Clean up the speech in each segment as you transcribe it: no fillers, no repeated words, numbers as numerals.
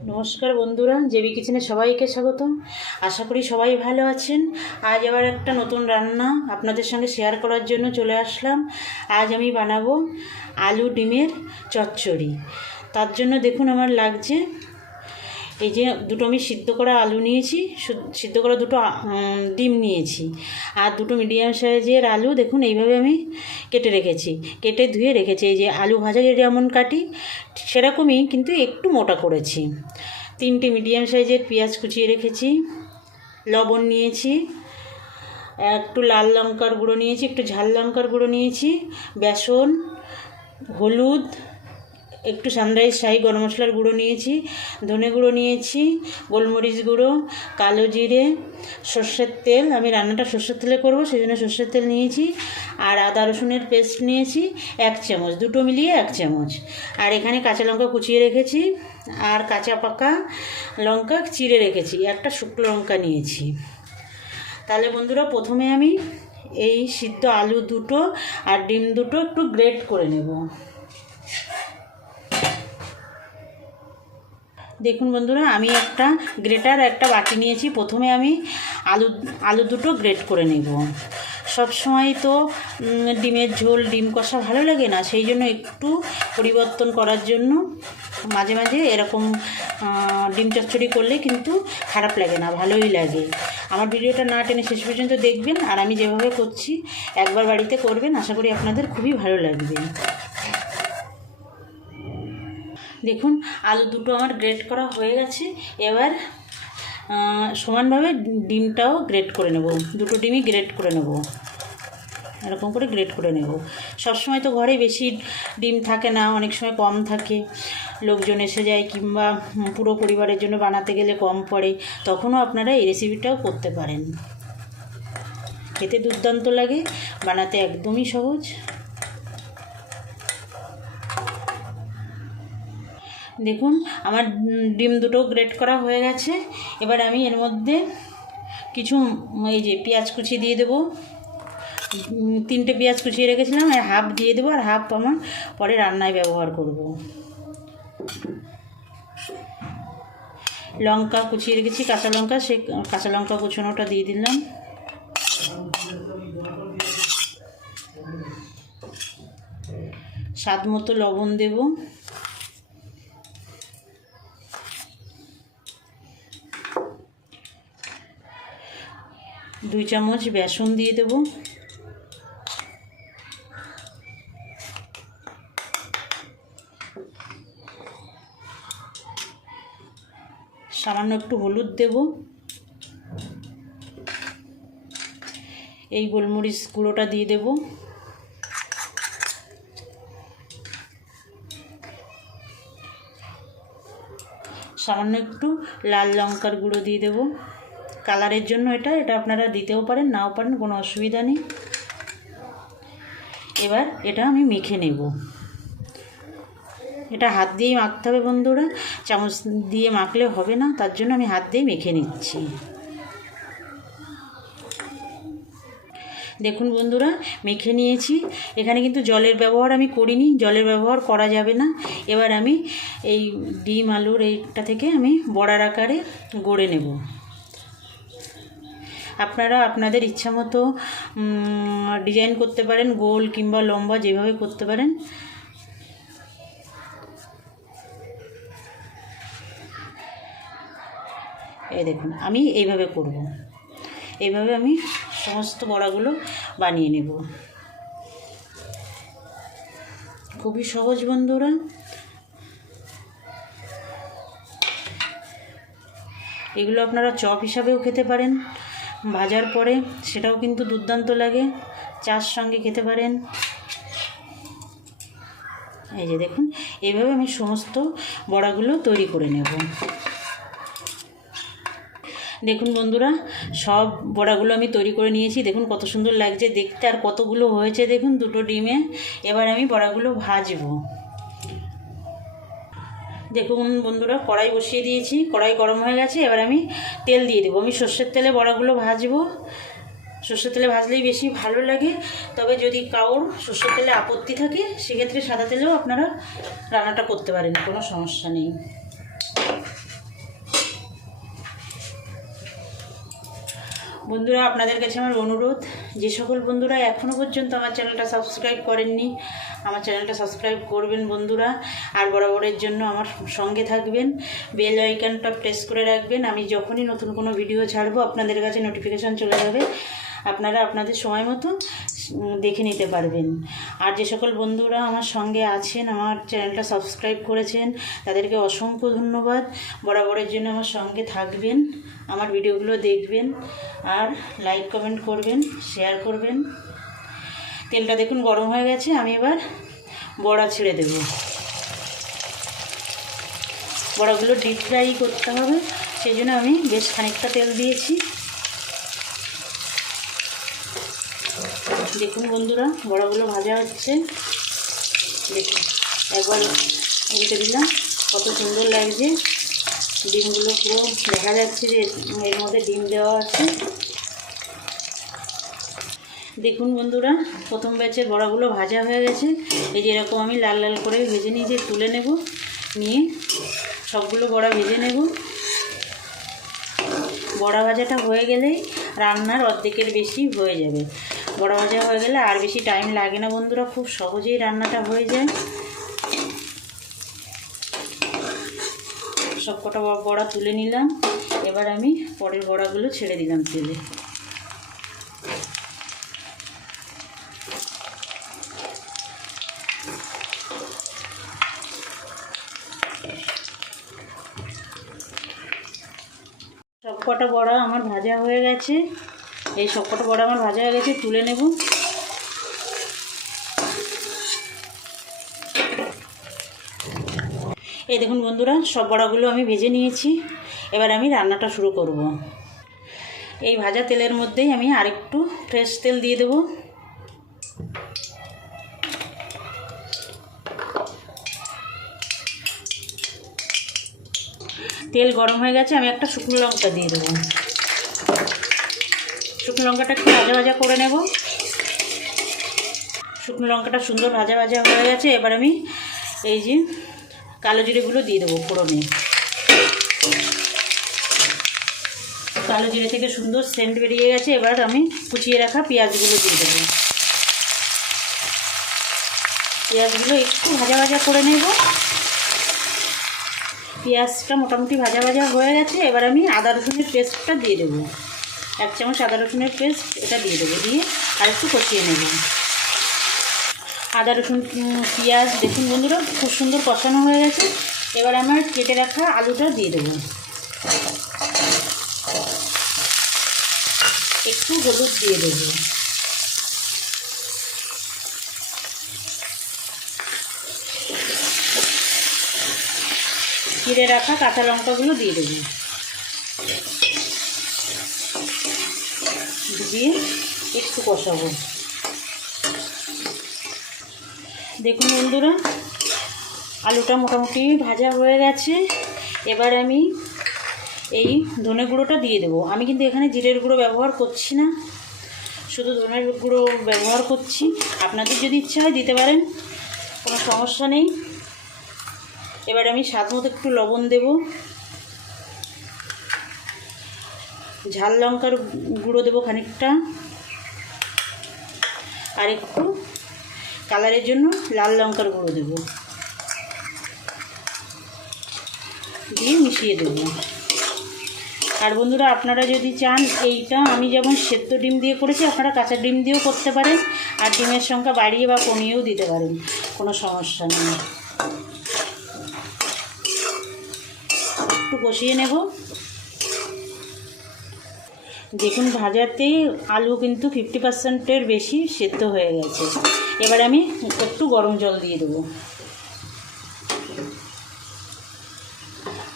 নমস্কার বন্ধুরা, জেবি কিচেনে সবাইকে স্বাগতম। আশা করি সবাই ভালো আছেন। আজ আবার একটা নতুন রান্না আপনাদের সঙ্গে শেয়ার করার জন্য চলে আসলাম। আজ আমি বানাবো আলু ডিমের চচ্চড়ি। তার জন্য দেখুন আমার লাগছে এই যে দুটো আমি সিদ্ধ করা আলু নিয়েছি, সিদ্ধ করা দুটো ডিম নিয়েছি, আর দুটো মিডিয়াম সাইজের আলু দেখুন এইভাবে আমি কেটে রেখেছি, কেটে ধুয়ে রেখেছি। এই যে আলু ভাজা যেমন কাটি সেরকমই, কিন্তু একটু মোটা করেছি। তিনটে মিডিয়াম সাইজের পেঁয়াজ কুচিয়ে রেখেছি, লবণ নিয়েছি, একটু লাল লঙ্কার গুঁড়ো নিয়েছি, একটু ঝাল লঙ্কার গুঁড়ো নিয়েছি, বেসন, হলুদ, একটু সানরাইজ শাহি গরম মশলার গুঁড়ো নিয়েছি, ধনে গুঁড়ো নিয়েছি, গোলমরিচ গুঁড়ো, কালো জিরে, সর্ষের তেল। আমি রান্নাটা সর্ষের তেলে করবো, সেই জন্য সর্ষের তেল নিয়েছি। আর আদা রসুনের পেস্ট নিয়েছি 1 চামচ, দুটো মিলিয়ে 1 চামচ। আর এখানে কাঁচা লঙ্কা কুচিয়ে রেখেছি, আর কাঁচা পাকা লঙ্কা চিড়ে রেখেছি, একটা শুকনো লঙ্কা নিয়েছি। তাহলে বন্ধুরা, প্রথমে আমি এই সিদ্ধ আলু দুটো আর ডিম দুটো একটু গ্রেট করে নেব। দেখুন বন্ধুরা, আমি একটা গ্রেটার একটা বাটি নিয়েছি। প্রথমে আমি আলু দুটো গ্রেট করে নেব। সব সময় তো ডিমের ঝোল, ডিম কষা ভালো লাগে না, সেই জন্য একটু পরিবর্তন করার জন্য মাঝে মাঝে এরকম ডিম চচ্চড়ি করলে কিন্তু খারাপ লাগে না, ভালোই লাগে। আমার ভিডিওটা না টেনে শেষ পর্যন্ত দেখবেন, আর আমি যেভাবে করছি একবার বাড়িতে করবেন, আশা করি আপনাদের খুবই ভালো লাগবে। দেখুন আলু দুটো আমার গ্রেট করা হয়ে গেছে। এবার সমানভাবে ডিমটাও গ্রেট করে নেব, দুটো ডিমই গ্রেট করে নেব, এরকম করে গ্রেট করে নেব। সবসময় তো ঘরে বেশি ডিম থাকে না, অনেক সময় কম থাকে, লোকজন এসে যায়, কিংবা পুরো পরিবারের জন্য বানাতে গেলে কম পড়ে, তখনও আপনারা এই রেসিপিটাও করতে পারেন। খেতে দুর্দান্ত লাগে, বানাতে একদমই সহজ। দেখুন আমার ডিম দুটো গ্রেট করা হয়ে গেছে। এবার আমি এর মধ্যে কিছু এই যে পেঁয়াজ কুচি দিয়ে দেবো, 3টে পেঁয়াজ কুচিয়ে রেখেছিলাম, আর হাফ দিয়ে দেবো, আর হাফ আমার পরে রান্নায় ব্যবহার করব। লঙ্কা কুচিয়ে রেখেছি, কাঁচা লঙ্কা, সে কাঁচা লঙ্কা কুচোনোটা দিয়ে দিলাম। স্বাদ মতো লবণ দেব, দুই চামচ বেসন দিয়ে দেব, সামান্য একটু হলুদ দেব, এই গোলমরিচ গুঁড়োটা দিয়ে দেব, সামান্য একটু লাল লঙ্কার গুঁড়ো দিয়ে দেব, কালারের জন্য। এটা আপনারা দিতেও পারেন, নাও পারেন, কোনো অসুবিধা নেই। এবার এটা আমি মেখে নেব। এটা হাত দিয়েই মাখতে হবে বন্ধুরা, চামচ দিয়ে মাখলে হবে না, তার জন্য আমি হাত দিয়েই মেখে নিচ্ছি। দেখুন বন্ধুরা, মেখে নিয়েছি। এখানে কিন্তু জলের ব্যবহার আমি করিনি, জলের ব্যবহার করা যাবে না। এবার আমি এই ডিম আলুর এইটা থেকে আমি বড়ার আকারে গড়ে নেব। আপনারা আপনাদের ইচ্ছা মতো ডিজাইন করতে পারেন, গোল কিংবা লম্বা, যেভাবে করতে পারেন। এই দেখুন আমি এইভাবে করব, এইভাবে আমি সমস্ত বড়াগুলো বানিয়ে নেব। খুবই সহজ বন্ধুরা। এগুলো আপনারা চপ হিসাবেও খেতে পারেন, ভাজার পরে সেটাও কিন্তু দুর্দান্ত লাগে, চার সঙ্গে খেতে পারেন। এই যে দেখুন, এইভাবে আমি সমস্ত বড়াগুলো তৈরি করে নেব। দেখুন বন্ধুরা, সব বড়াগুলো আমি তৈরি করে নিয়েছি। দেখুন কত সুন্দর লাগছে দেখতে, আর কতগুলো হয়েছে দেখুন দুটো ডিমে। এবার আমি বড়াগুলো ভাজবো। দেখুন বন্ধুরা, কড়াই বসিয়ে দিয়েছি, কড়াই গরম হয়ে গেছে। এবার আমি তেল দিয়ে দেবো। আমি সর্ষের তেলে বড়াগুলো ভাজবো। সর্ষের তেলে ভাজলেই বেশি ভালো লাগে, তবে যদি কারোর সর্ষের তেলে আপত্তি থাকে সেক্ষেত্রে সাদা তেলেও আপনারা রান্নাটা করতে পারেন, কোনো সমস্যা নেই। বন্ধুরা, আপনাদের কাছে আমার অনুরোধ, যে সকল বন্ধুরা এখনও পর্যন্ত আমার চ্যানেলটা সাবস্ক্রাইব করেননি, আমার চ্যানেলটা সাবস্ক্রাইব করবেন বন্ধুরা। আর বরাবরের জন্য আমার সঙ্গে থাকবেন, বেল আইকনটা প্রেস করে রাখবেন। আমি যখনই নতুন কোনো ভিডিও ছাড়বো আপনাদের কাছে নোটিফিকেশান চলে যাবে, আপনারা আপনাদের সময় মতো দেখে নিতে পারবেন। আর যে সকল বন্ধুরা আমার সঙ্গে আছেন, আমার চ্যানেলটা সাবস্ক্রাইব করেছেন, তাদেরকে অসংখ্য ধন্যবাদ। বরাবরের জন্য আমার সঙ্গে থাকবেন, আমার ভিডিওগুলো দেখবেন, আর লাইক কমেন্ট করবেন, শেয়ার করবেন। তেলটা দেখুন গরম হয়ে গেছে, আমি এবার বড়া ছেড়ে দেব। বড়াগুলো ডিপ ফ্রাই করতে হবে, সেই জন্য আমি বেশ খানিকটা তেল দিয়েছি। দেখুন বন্ধুরা, বড়াগুলো ভাজা হচ্ছে, দেখুন একবার উল্টে দিলাম, কত সুন্দর লাগছে। ডিমগুলো পুরো দেখা যাচ্ছে যে এর মধ্যে ডিম দেওয়া আছে। দেখুন বন্ধুরা, প্রথম ব্যাচের বড়াগুলো ভাজা হয়ে গেছে। এই যে এরকম আমি লাল লাল করে ভেজে নিয়ে যে তুলে নেব, নিয়ে সবগুলো বড়া ভেজে নেব। বড়া ভাজাটা হয়ে গেলেই রান্নার অর্ধেকের বেশি হয়ে যাবে। বড়া ভাজা হয়ে গেলে আর বেশি টাইম লাগে না বন্ধুরা, খুব সহজেই রান্নাটা হয়ে যায়। সব কটা বড়া তুলে নিলাম, এবার আমি পরের বড়াগুলো ছেড়ে দিলাম তেলে। সব কটা বড়া আমার ভাজা হয়ে গেছে, এই সব কটা বড়া আমার ভাজা হয়ে গেছে, তুলে নেব। এই দেখুন বন্ধুরা, সব বড়াগুলো আমি ভেজে নিয়েছি। এবার আমি রান্নাটা শুরু করব। এই ভাজা তেলের মধ্যেই আমি আরেকটু ফ্রেশ তেল দিয়ে দেব। তেল গরম হয়ে গেছে, আমি একটা শুকনো লঙ্কা দিয়ে দেবো। শুকনো লঙ্কাটা একটু ভাজা ভাজা করে নেব। শুকনো লঙ্কাটা সুন্দর ভাজা ভাজা হয়ে গেছে, এবার আমি এই যে কালো জিরেগুলো দিয়ে দেবো ফোড়নে। কালো জিরে থেকে সুন্দর সেন্ট বেরিয়ে গেছে, এবার আমি কুচিয়ে রাখা পেঁয়াজগুলো দিয়ে দেবো। পেঁয়াজগুলো একটু ভাজা ভাজা করে নেব। পেঁয়াজটা মোটামুটি ভাজা ভাজা হয়ে গেছে, এবার আমি আদা রসুনের পেস্টটা দিয়ে দেবো। 1 চামচ আদা রসুনের পেস্ট এটা দিয়ে দেবো, দিয়ে আর একটু কষিয়ে নেব। আদা রসুন পেঁয়াজ দেখুন বন্ধুরা খুব সুন্দর কষানো হয়ে গেছে। এবার আমার কেটে রাখা আলুটা দিয়ে দেবো। একটু হলুদ দিয়ে দেবো। চিড়ে রাখা কাঁচা লঙ্কাগুলো দিয়ে দেবো, দিয়ে একটু কষাবো। দেখুন বন্ধুরা, আলুটা মোটামুটি ভাজা হয়ে গেছে। এবার আমি এই ধনে গুঁড়োটা দিয়ে দেবো। আমি কিন্তু এখানে জিরের গুঁড়ো ব্যবহার করছি না, শুধু ধনের গুঁড়ো ব্যবহার করছি। আপনাদের যদি ইচ্ছা হয় দিতে পারেন, কোনো সমস্যা নেই। এবার আমি স্বাদ মতো একটু লবণ দেব। ঝাল লঙ্কার গুঁড়ো দেবো খানিকটা, আর একটু কালারের জন্য লাল লঙ্কার গুঁড়ো দেব, দিয়ে মিশিয়ে দেব। আর বন্ধুরা, আপনারা যদি চান, এইটা আমি যেমন সেদ্ধ ডিম দিয়ে করেছি, আপনারা কাঁচা ডিম দিয়েও করতে পারেন, আর ডিমের সংখ্যা বাড়িয়ে বা কমিয়েও দিতে পারেন, কোনো সমস্যা নেই। একটু কষিয়ে নেব। দেখুন ভাজাতেই আলু কিন্তু 50%-এর বেশি সেদ্ধ হয়ে গেছে। এবার আমি একটু গরম জল দিয়ে দেবো।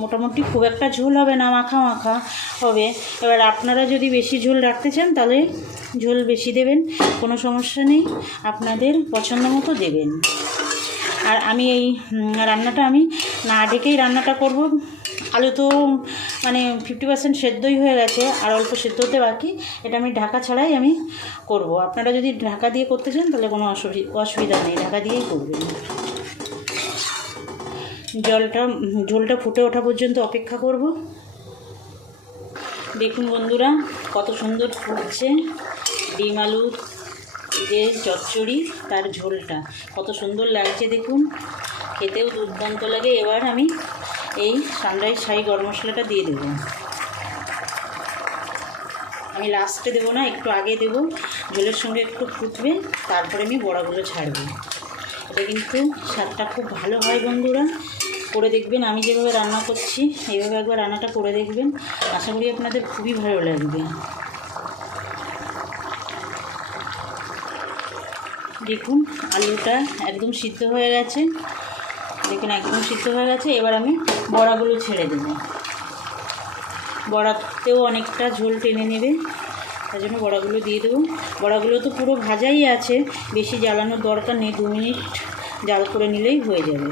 মোটামুটি খুব একটা ঝোল হবে না, মাখা মাখা হবে। এবার আপনারা যদি বেশি ঝোল রাখতে চান তাহলে ঝোল বেশি দেবেন, কোনো সমস্যা নেই, আপনাদের পছন্দ মতো দেবেন। আর আমি এই রান্নাটা আমি না ঢেকেই রান্নাটা করব। আলু তো মানে 50% সেদ্ধই হয়ে গেছে, আর অল্প সেদ্ধ হতে বাকি। এটা আমি ঢাকা ছাড়াই আমি করব। আপনারা যদি ঢাকা দিয়ে করতে চান তাহলে কোনো অসুবিধা নেই, ঢাকা দিয়েই করবেন। ঝোলটা ফুটে ওঠা পর্যন্ত অপেক্ষা করব। দেখুন বন্ধুরা কত সুন্দর ফুটছে ডিম আলু যে চচ্চড়ি, তার ঝোলটা কত সুন্দর লাগছে দেখুন, খেতেও দুর্দান্ত লাগে। এবার আমি এই সানরাইজ শাহি গরম মশলাটা দিয়ে দেবো। আমি লাস্টে দেবো না, একটু আগে দেবো, ঝোলের সঙ্গে একটু ফুটবে, তারপরে আমি বড়াগুলো ছাড়বো। এটা কিন্তু স্বাদটা খুব ভালো হয় বন্ধুরা, করে দেখবেন। আমি যেভাবে রান্না করছি এইভাবে একবার রান্নাটা করে দেখবেন, আশা করি আপনাদের খুবই ভালো লাগবে। দেখুন আলুটা একদম সিদ্ধ হয়ে গেছে, দেখুন একদম সিদ্ধ হয়ে গেছে। এবার আমি বড়াগুলো ছেড়ে দেবো, বড়াতেও অনেকটা ঝোল টেনে নেবে, তার জন্য বড়াগুলো দিয়ে দেবো। বড়াগুলো তো পুরো ভাজাই আছে, বেশি জ্বালানোর দরকার নেই, 2 মিনিট জাল করে নিলেই হয়ে যাবে।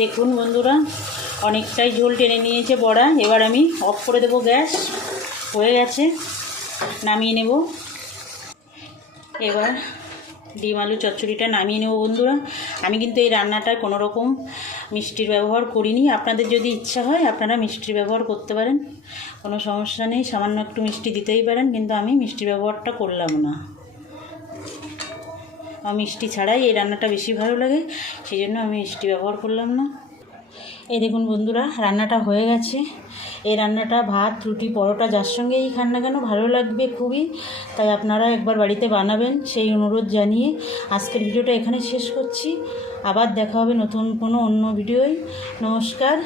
দেখুন বন্ধুরা অনেকটাই ঝোল টেনে নিয়েছে বড়া। এবার আমি অফ করে দেবো গ্যাস, হয়ে গেছে, নামিয়ে নেব। এবার ডিম আলু চচ্চড়িটা নামিয়ে নেব বন্ধুরা। আমি কিন্তু এই রান্নাটায় কোনো রকম মিষ্টির ব্যবহার করিনি, আপনাদের যদি ইচ্ছা হয় আপনারা মিষ্টির ব্যবহার করতে পারেন, কোনো সমস্যা নেই, সামান্য একটু মিষ্টি দিতেই পারেন, কিন্তু আমি মিষ্টির ব্যবহারটা করলাম না। আমার মিষ্টি ছাড়াই এই রান্নাটা বেশি ভালো লাগে, সেই জন্য আমি মিষ্টি ব্যবহার করলাম না। এই দেখুন বন্ধুরা রান্নাটা হয়ে গেছে। এই রান্নাটা ভাত, রুটি, পরোটা যার সঙ্গেই খান না কেন ভালো লাগবে খুবই, তাই আপনারা একবার বাড়িতে বানাবেন সেই অনুরোধ জানিয়ে আজকের ভিডিওটা এখানে শেষ করছি। আবার দেখা হবে নতুন কোনো অন্য ভিডিওয়। নমস্কার।